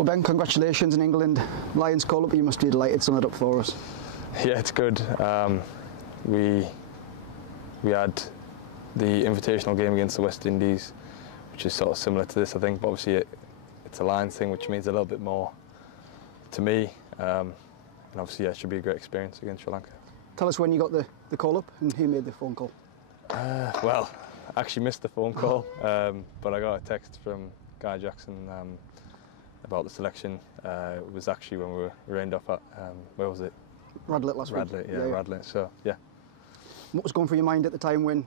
Well, Ben, congratulations in England. Lions call up, you must be delighted. Sum it up for us. Yeah, it's good. We had the invitational game against the West Indies, which is sort of similar to this, I think, but obviously it's a Lions thing, which means a little bit more to me. And obviously, yeah, it should be a great experience against Sri Lanka. Tell us when you got the call up and who made the phone call. Well, I actually missed the phone call, but I got a text from Guy Jackson about the selection. It was actually when we were ended up at, where was it? Radlett last week. Radlett, yeah, Radlett, so yeah. What was going through your mind at the time when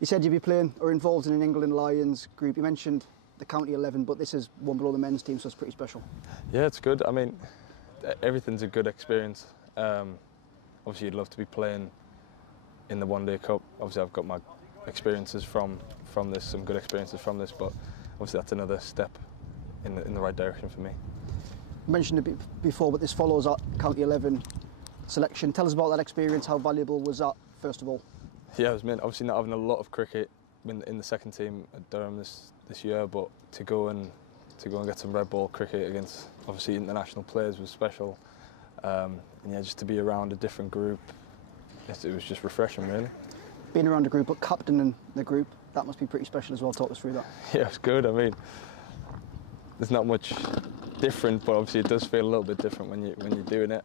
you said you'd be playing or involved in an England Lions group? You mentioned the county 11, but this is one below the men's team, so it's pretty special. Yeah, it's good. I mean, everything's a good experience. Obviously, you'd love to be playing in the One Day Cup. Obviously, I've got my experiences from this, some good experiences from this, but obviously that's another step in the right direction for me. You mentioned it before, but this follows that county 11 selection. Tell us about that experience. How valuable was that, first of all? Yeah, it was mint. Obviously, not having a lot of cricket in the second team at Durham this year, but to go and get some red ball cricket against obviously international players was special. And yeah, just to be around a different group, it was just refreshing, really. Being around a group, but captaining the group, that must be pretty special as well. Talk us through that. Yeah, it's good. I mean, there's not much different, but obviously it does feel a little bit different when you're doing it,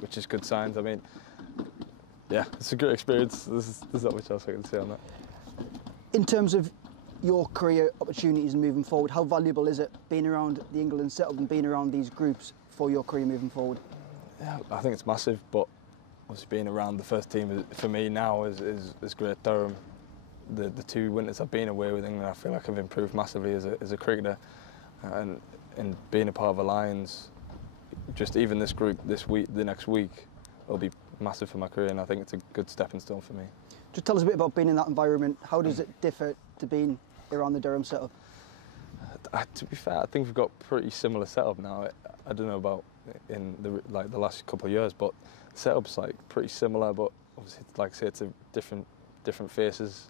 which is good signs. I mean, yeah, it's a great experience. There's not much else I can say on that. In terms of your career opportunities moving forward, how valuable is it being around the England setup and being around these groups for your career moving forward? Yeah, I think it's massive, but obviously being around the first team for me now is great. Durham, the 2 winters I've been away with England, I feel like I've improved massively as a cricketer, and being a part of a Lions, just even this group the next week, will be massive for my career, and I think it's a good stepping stone for me. Just tell us a bit about being in that environment. How does it differ to being around the Durham setup? To be fair, I think we've got pretty similar setup now. I don't know about in the last couple of years, but the setup's like pretty similar. But obviously, like I say, it's a different faces.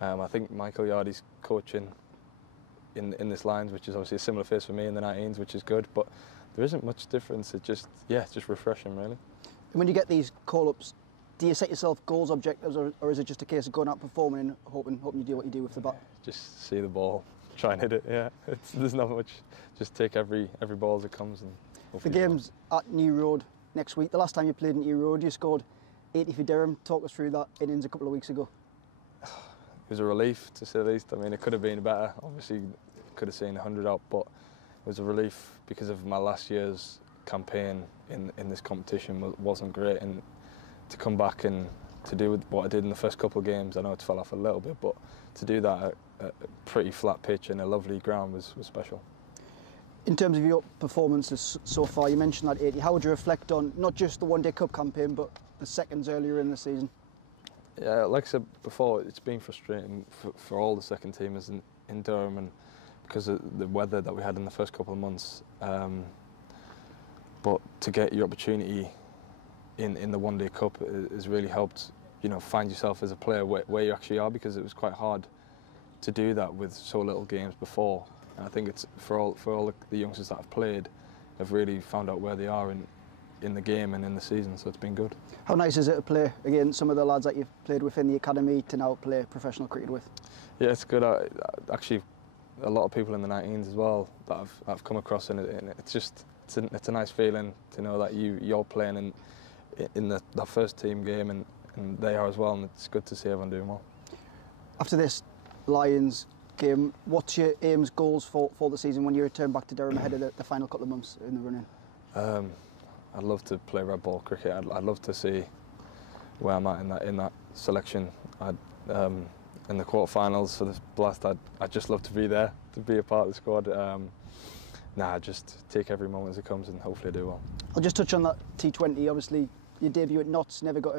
I think Michael Yardy's coaching in this Lions, which is obviously a similar face for me in the 19s, which is good. But there isn't much difference. It's just refreshing, really. And when you get these call-ups, do you set yourself goals, objectives, or is it just a case of going out performing and hoping you do what you do with the bat? Just see the ball, try and hit it. Yeah, there's not much. Just take every ball as it comes. And the game's at New Road next week. The last time you played at New Road, you scored 80 for Durham. Talk us through that innings a couple of weeks ago. It was a relief, to say the least. I mean, it could have been better. Obviously, could have seen 100 out, but it was a relief because of my last year's campaign in this competition wasn't great, and to come back and to do what I did in the first couple of games, I know it fell off a little bit, but to do that at a pretty flat pitch and a lovely ground was special. In terms of your performances so far, you mentioned that 80. How would you reflect on not just the One Day Cup campaign, but the seconds earlier in the season? Yeah, like I said before, it's been frustrating for all the second teamers in Durham, and because of the weather that we had in the first couple of months. But to get your opportunity in the One Day Cup has really helped, find yourself as a player where you actually are, because it was quite hard to do that with so little games before. And I think it's for all the youngsters that have played, have really found out where they are in the game and in the season, so it's been good. How nice is it to play against some of the lads that you've played with in the academy to now play professional cricket with? Yeah, it's good. Actually, a lot of people in the 19s as well that I've come across, and it's a nice feeling to know that you're playing in the first team game, and they are as well, and it's good to see everyone doing well. After this Lions game, what's your aims, goals for the season when you return back to Durham ahead of the final couple of months in the run-in? I'd love to play red ball cricket. I'd love to see where I'm at in that selection. In the quarterfinals for the Blast, I'd just love to be there, to be a part of the squad. Just take every moment as it comes, and hopefully I do well. I'll just touch on that T20. Obviously, your debut at Notts, never got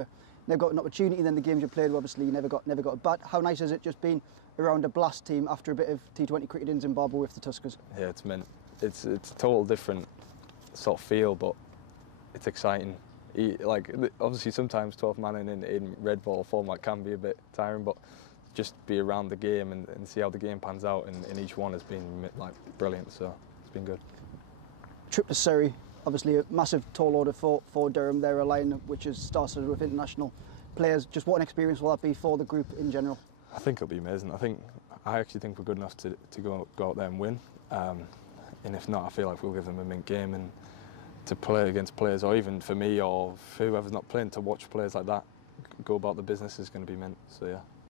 an opportunity. Then the games you played, obviously, you never got a bat. How nice is it just being around a Blast team after a bit of T20 cricket in Zimbabwe with the Tuskers? Yeah, it's mint. It's a total different sort of feel, but it's exciting. Obviously, sometimes 12 man in red ball format can be a bit tiring, but just be around the game and see how the game pans out in each one has been brilliant. So been good. Trip to Surrey, obviously a massive tall order for Durham. They're a line which has started with international players. Just what an experience will that be for the group in general? I think it'll be amazing. I actually think we're good enough to go out there and win. And if not, I feel like we'll give them a mint game, and to play against players, or even for me or for whoever's not playing, to watch players like that go about the business is going to be mint. So yeah.